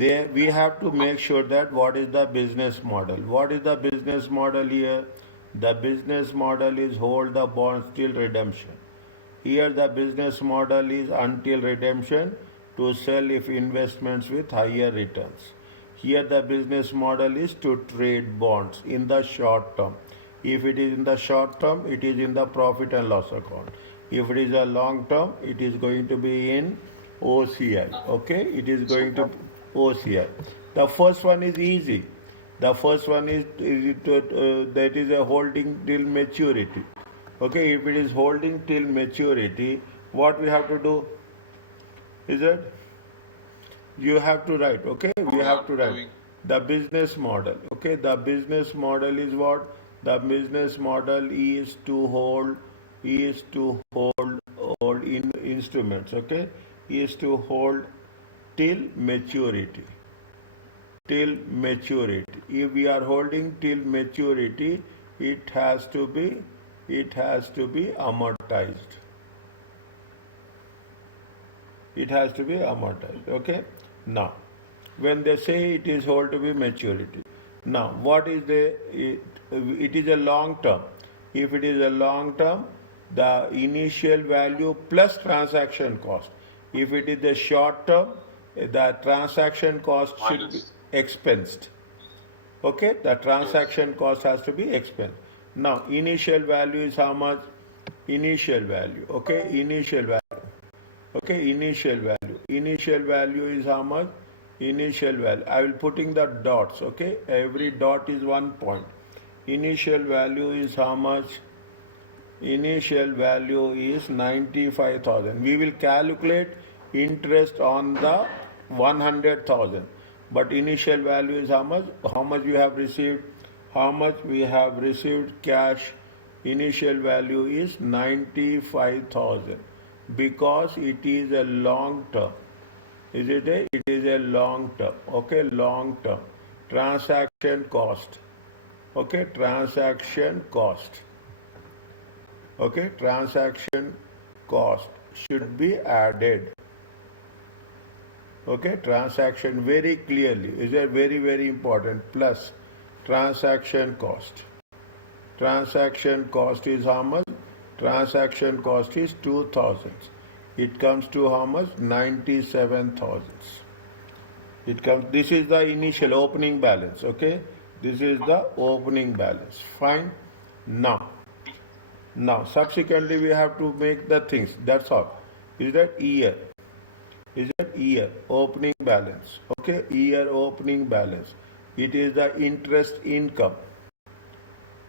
there we have to make sure that what is the business model. What is the business model here? The business model is hold the bonds till redemption. Here the business model is until redemption to sell if investments with higher returns. Here the business model is to trade bonds in the short term. If it is in the short term, it is in the profit and loss account. If it is a long term, it is going to be in OCI. Okay, it is going to OCI. The first one is easy. The first one is that is a holding till maturity. Okay, if it is holding till maturity, what we have to do is that you have to write. Okay, we have to write the business model. Okay, the business model is what? The business model is to hold in instruments. Okay, is to hold till maturity. Till maturity. If we are holding till maturity, it has to be amortized. It has to be amortized. Okay. Now, when they say it is hold to be maturity. Now, what is it is a long term. If it is a long term, the initial value plus transaction cost. If it is a short term, the transaction cost should be expensed. Okay, the transaction cost has to be expensed. Now, initial value is how much? Initial value. Okay, initial value. Okay, initial value. Initial value is how much? Initial value. I will putting the dots. Okay, every dot is 1 point. Initial value is how much? Initial value is 95,000. We will calculate interest on the 100,000. But initial value is how much? How much we have received? How much we have received cash? Initial value is 95,000 because it is a long term. Is it a? It is a long term. Okay, long term. Transaction cost. Okay, transaction cost. Okay, transaction cost should be added. Okay, transaction very clearly is a very important plus transaction cost. Transaction cost is how much? Transaction cost is 2,000. It comes to how much? 97,000. It comes. This is the initial opening balance. Okay, this is the opening balance. Fine. Now, subsequently we have to make the things. That's all. Is that year? Is that year opening balance? Okay, year opening balance. It is the interest income.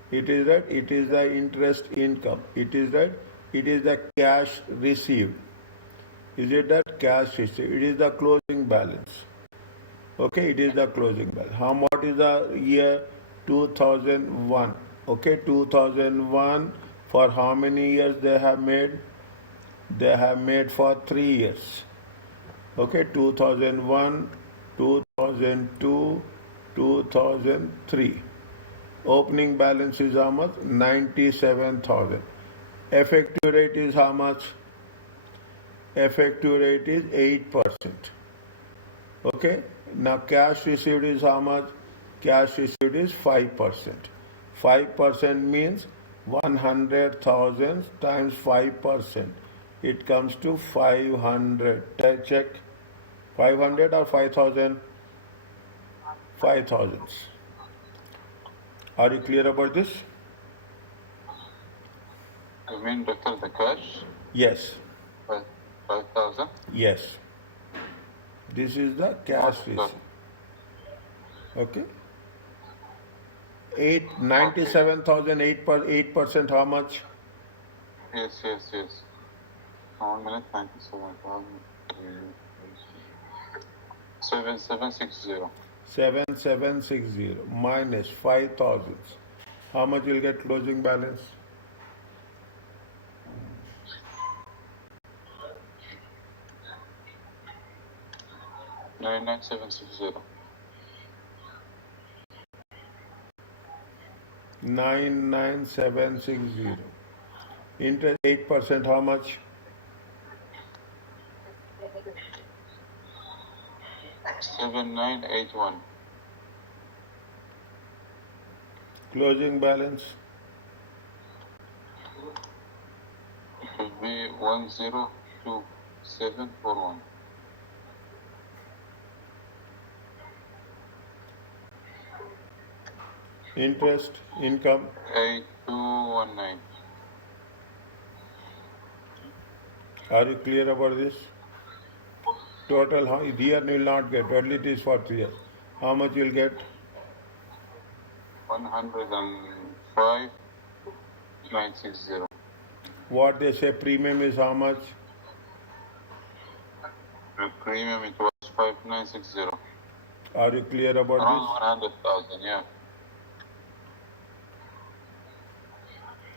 It is that. It is the interest income. It is that. It is the cash received. Is it that cash received? It is the closing balance. Okay, it is the closing balance. How much is the year 2001? Okay, 2001. For how many years they have made? They have made for 3 years. Okay, 2001, 2002, 2003. Opening balance is how much? 97,000. Effective rate is how much? Effective rate is 8%. Okay, now cash received is how much? Cash received is 5%. 5% means 100,000 times 5%. It comes to 500. Check. 500 or 5,000? 5,000. Are you clear about this? You mean, Doctor, the cash? Yes. 5,000? Yes. This is the cash receipt. Okay. 97,000, 8%, how much? Yes. 1 minute, 97,000. 7760. 7760 minus 5,000. How much will get closing balance? $99760. 99760. Interest 8%, how much? 7981. Closing balance. It should be 102741. Interest, income. 8219. Are you clear about this? Total, how year you will not get, only it is for 3 years. How much you will get? 105,960. What they say premium is how much? The premium it was 5960. Are you clear about Around this? 100,000, yeah.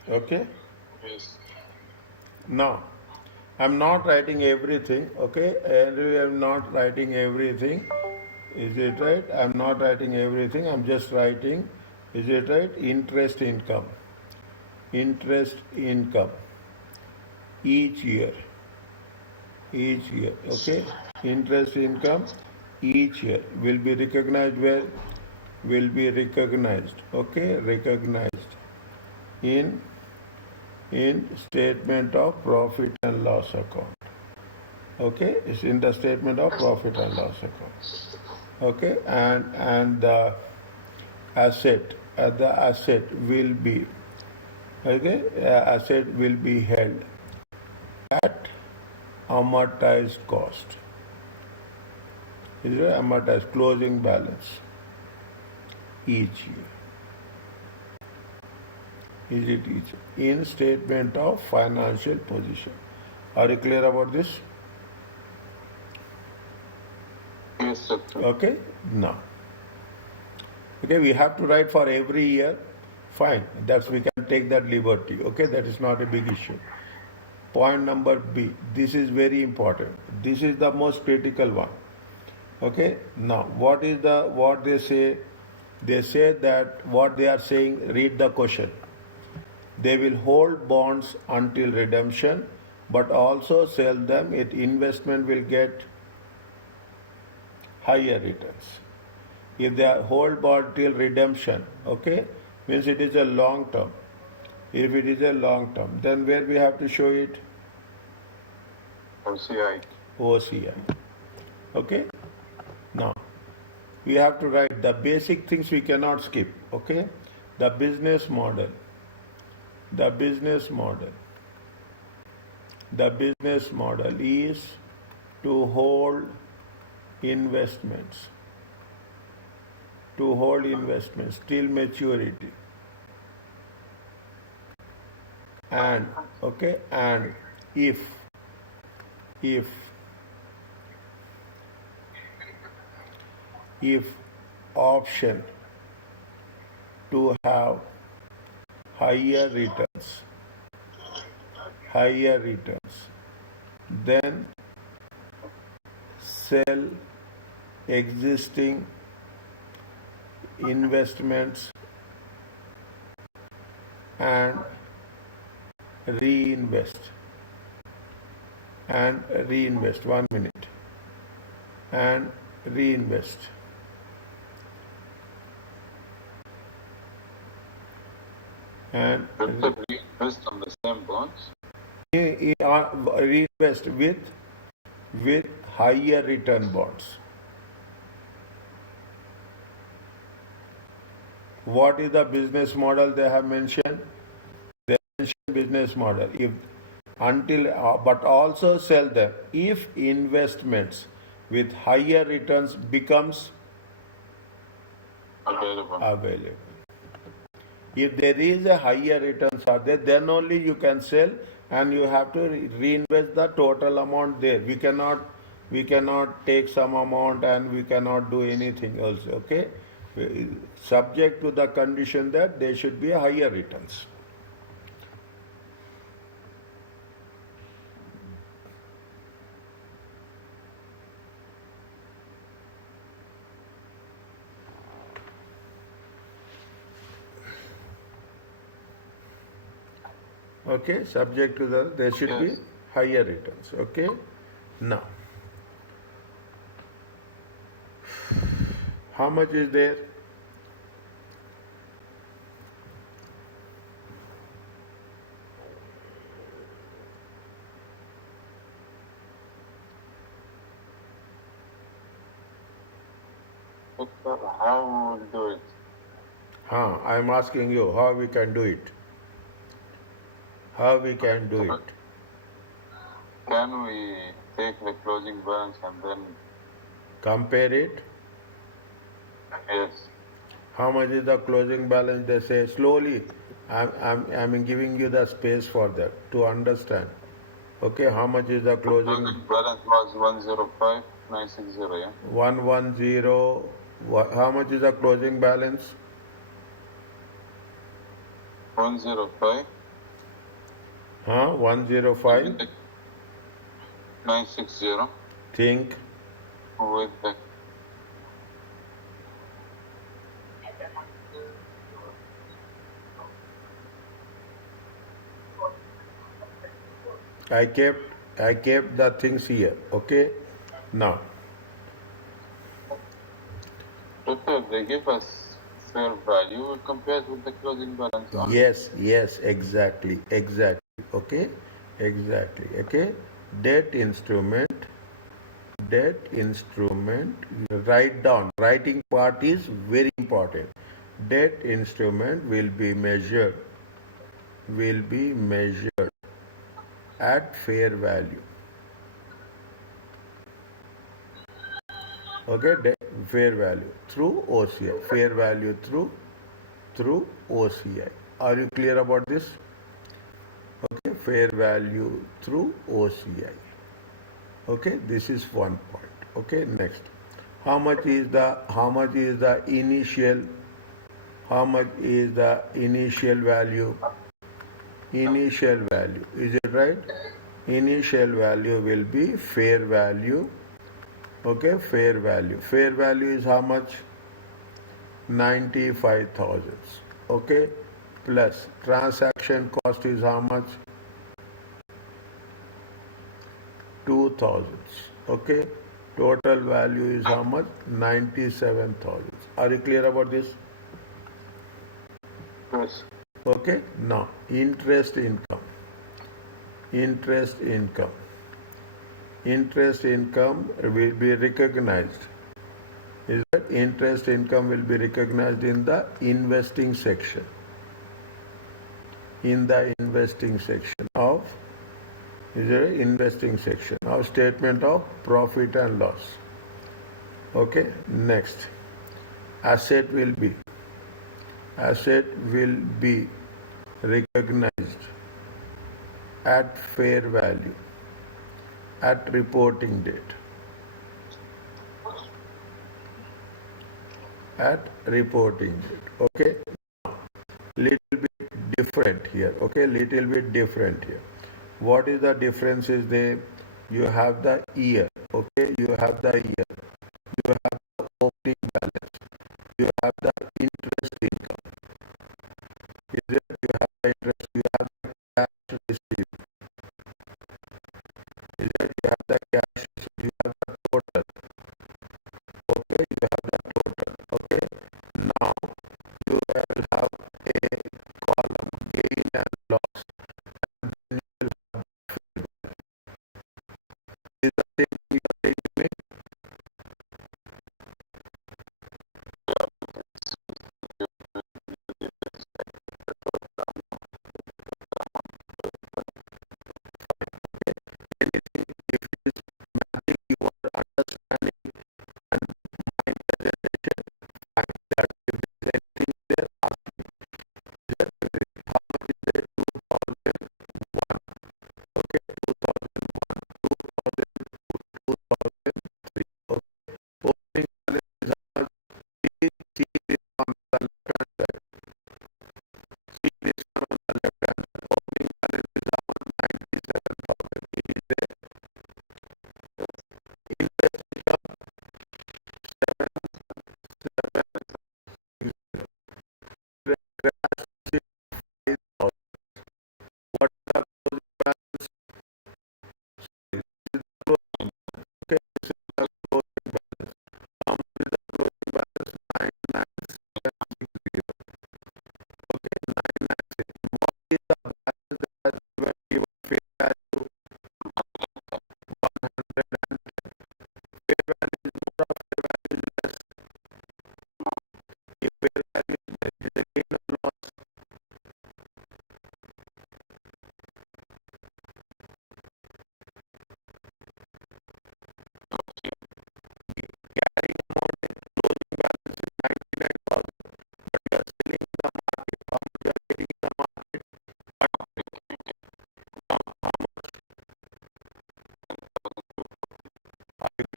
Okay. Yes. Now, I'm not writing everything, okay? And I'm not writing everything. Is it right? I'm not writing everything. I'm just writing, is it right? Interest income. Interest income. Each year. Each year, okay? Interest income each year will be recognized where? Will be recognized, okay? Recognized in statement of profit and loss account. Okay, it's in the statement of profit and loss account. Okay, and the asset will be, okay, asset will be held at amortized cost. Is it amortized closing balance each year? Is it each in statement of financial position? Are you clear about this? Yes, sir. Okay, now. Okay, we have to write for every year. Fine, that's we can take that liberty. Okay, that is not a big issue. Point number B. This is very important. This is the most critical one. Okay, now what they say? They say that what they are saying, read the question. They will hold bonds until redemption, but also sell them. Its investment will get higher returns. If they hold bond till redemption, okay, means it is a long term. If it is a long term, then where we have to show it? OCI. OCI. Okay? Now, we have to write the basic things we cannot skip. Okay? The business model. The business model. The business model is to hold investments. To hold investments till maturity. And, okay, and if option to have higher returns, then sell existing investments and reinvest. 1 minute. And reinvest. And Reinvest on the same bonds. reinvest with higher return bonds. What is the business model they have mentioned? They mentioned business model. But also sell them if investments with higher returns becomes available. If there is a higher returns are there, then only you can sell, and you have to reinvest the total amount there. We cannot take some amount and we cannot do anything else. Okay, subject to the condition that there should be a higher returns. Okay, subject to there should be higher returns. Okay, now How much is there? Doctor, how we will do it? I'm asking you how we can do it. How we can do it. Can we take the closing balance and then, Compare it. yes, How much is the closing balance? They say slowly. I'm giving you the space for that to understand. Okay, how much is the closing? closing balance was 105,960, yeah? 110. How much is the closing balance? 105, 105. 960 Think. with the I kept the things here. Okay. Now, doctor, they give us fair value compared with the closing balance only. yes, exactly. Okay, exactly. Okay, debt instrument. Write down. Writing part is very important. Debt instrument will be measured at fair value. Okay, fair value through OCI. Fair value through OCI. Are you clear about this? Okay, fair value through OCI. Okay, this is one point. Okay, next. How much is the initial? How much is the initial value? Initial value. Is it right? Initial value will be fair value. Okay, fair value. Fair value is how much? 95,000. Okay, plus transaction cost is how much? 2,000. Okay, total value is how much? 97,000. Are you clear about this? Yes. Okay, now interest income. Interest income. Interest income will be recognized. Is that interest income will be recognized in the investing section. In the investing section of statement of profit and loss. Okay, next. Asset will be recognized at fair value at reporting date. At reporting date. Okay, little bit different here. Okay, little bit different here. What is the difference is there? You have the year. Okay, you have the year. You have the opening balance. You have the interest income. Is it? You have the interest. You have the cash received. Is it? You have the cash received. You have the total. Okay, you have the total. Okay, now you will have a column gain and loss. Then you will have fair value. Is the same thing you are saying to me?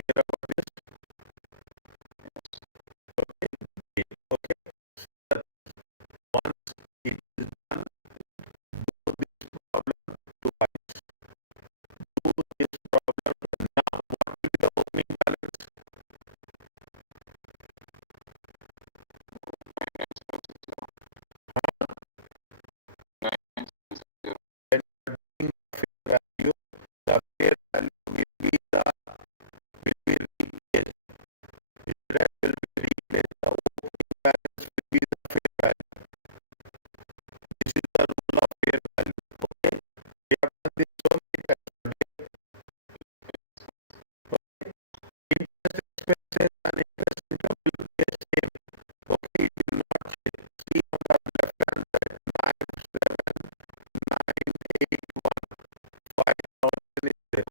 clear about this? Okay. Sir, once it is done, do this problem twice. Do this problem. Now, what will be the opening balance? When you are doing fair value, the fair value will be replaced. It will be replaced. The opening balance will be the fair value. This is the rule of fair value. Okay. We have done this so many times. Interest expenses and interest income will be the same. Okay, it will not change. See on the left hand side, 97981. 5000 is there.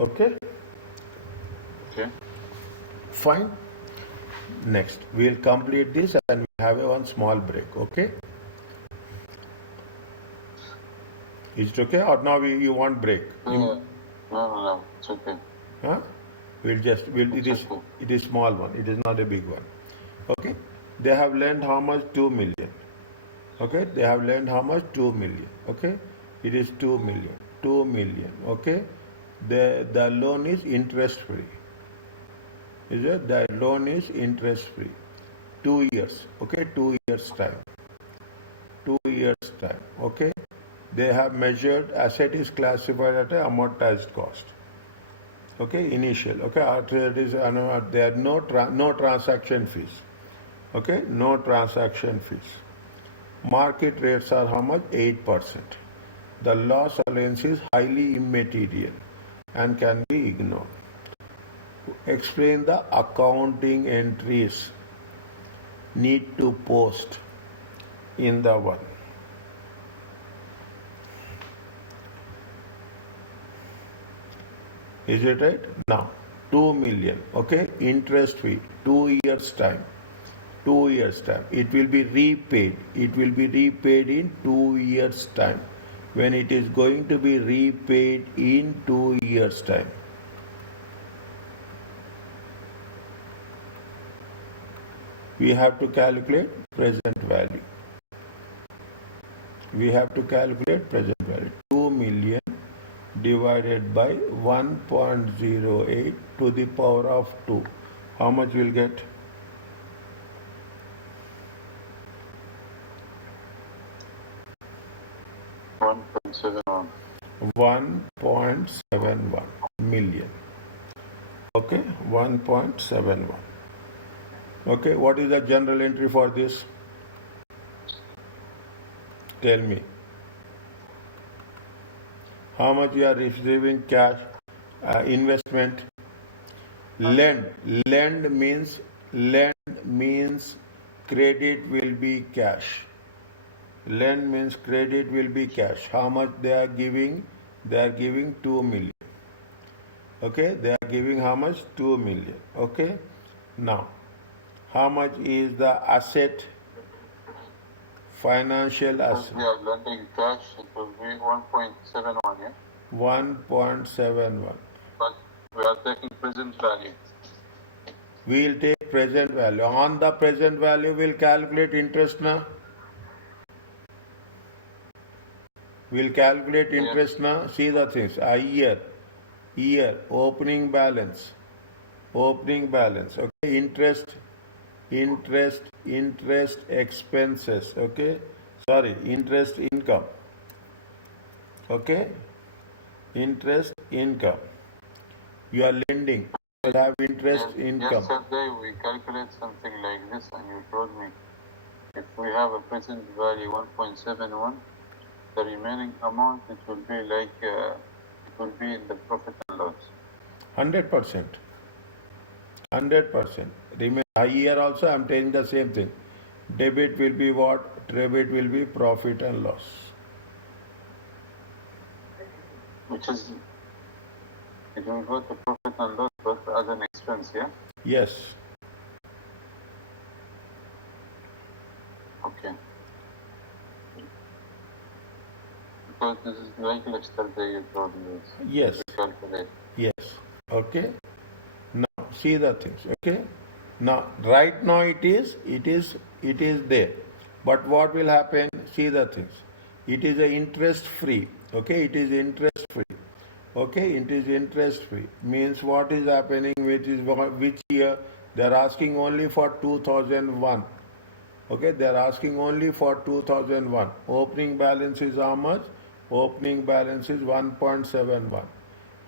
Okay, Okay. fine. Next, we'll complete this and we'll have one small break. Okay, is it okay? Or now you want break? No, no, it's okay. Huh? It's okay. It is small one. It is not a big one. Okay, they have lent how much? 2 million. Okay, they have lent how much? 2 million. Okay, it is 2 million. 2 million. Okay, the loan is interest free. Is it? The loan is interest free. 2 years. Okay, 2 years time. 2 years time. Okay, they have measured asset is classified at a amortized cost. Okay, initial. Okay, after it is there are no transaction fees. Okay, no transaction fees. Market rates are how much? 8%. The loss allowance is highly immaterial and can be ignored. Explain the accounting entries need to post in the one. Is it right? Now, 2 million, okay, interest fee, 2 years time. 2 years time. It will be repaid. It will be repaid in 2 years time. When it is going to be repaid in 2 years time. We have to calculate present value. We have to calculate present value. 2 million divided by 1.08 to the power of 2. How much will get? 1.71. 1.71 million. Okay, 1.71. Okay, what is the general entry for this? Tell me. How much you are receiving cash investment? Lend. Lend means credit will be cash. Lend means credit will be cash. How much they are giving? They are giving 2 million. Okay, they are giving how much? 2 million. Okay, now how much is the asset? Financial If asset. we are lending cash, it will be 1.71, yeah? 1.71. But we are taking present value. We'll take present value. On the present value, we'll calculate interest now. We'll calculate interest now. See the things. A year, opening balance, okay, interest expenses, okay, sorry, interest income, okay, interest income. You are lending, you have interest income. Yesterday we calculate something like this and you told me if we have a present value 1.71, the remaining amount it will be like it will be in the profit and loss. 100%. 100%. Here also I am telling the same thing. Debit will be what? Debit will be profit and loss. Which is, it will go to profit on those, but as an expense, yeah? Yes. Okay. Because this is like lifestyle that you told me. Yes. To calculate. Yes. Okay. Now see the things. Okay. Now right now it is there. But what will happen? See the things. It is a interest free. Okay. It is interest free. Okay. It is interest free. Means what is happening? Which year? They are asking only for 2001. Okay, they are asking only for 2001. Opening balance is how much? Opening balance is 1.71.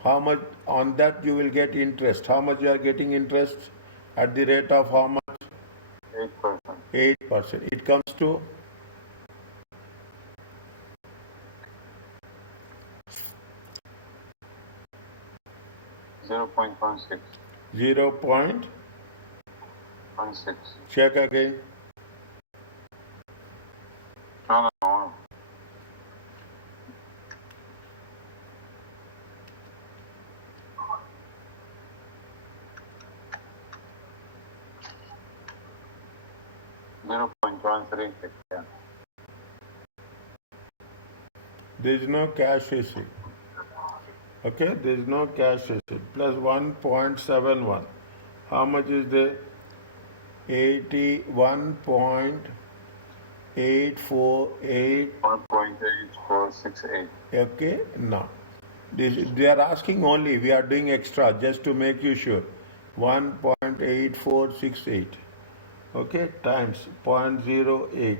How much on that you will get interest? How much you are getting interest? At the rate of how much? 8%. 8%. It comes to 0.16. 0. 16. Check again. No. 0.136, yeah. There is no cash receipt. Okay, there is no cash receipt. Plus 1.71. How much is there? 81.848. 1.8468. Okay, now they are asking only, we are doing extra just to make you sure. 1.8468. Okay, times 0.08.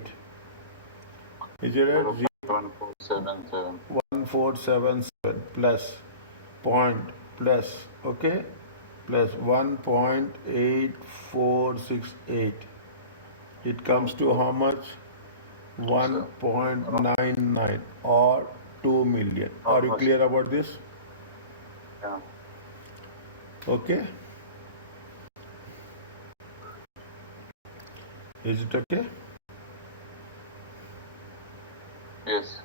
Is it right? 1477. 1477 plus point plus, okay, plus 1.8468. It comes to how much? 1.99 or 2 million. Are you clear about this? Yeah. Okay. Is it okay? Yes.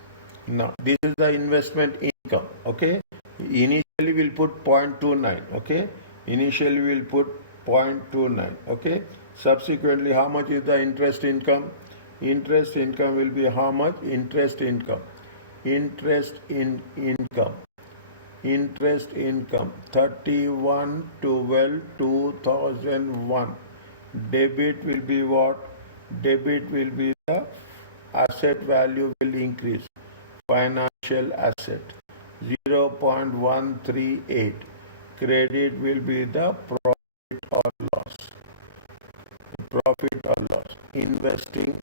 Now, this is the investment income. Okay. Initially, we'll put 0.29. Okay. Initially, we'll put 0.29. Okay. Subsequently, how much is the interest income? Interest income will be how much? Interest income. Interest in income. Interest income 31/12/2001. Debit will be what? Debit will be the asset value will increase. Financial asset 0.138. Credit will be the profit or loss. Profit or loss. Investing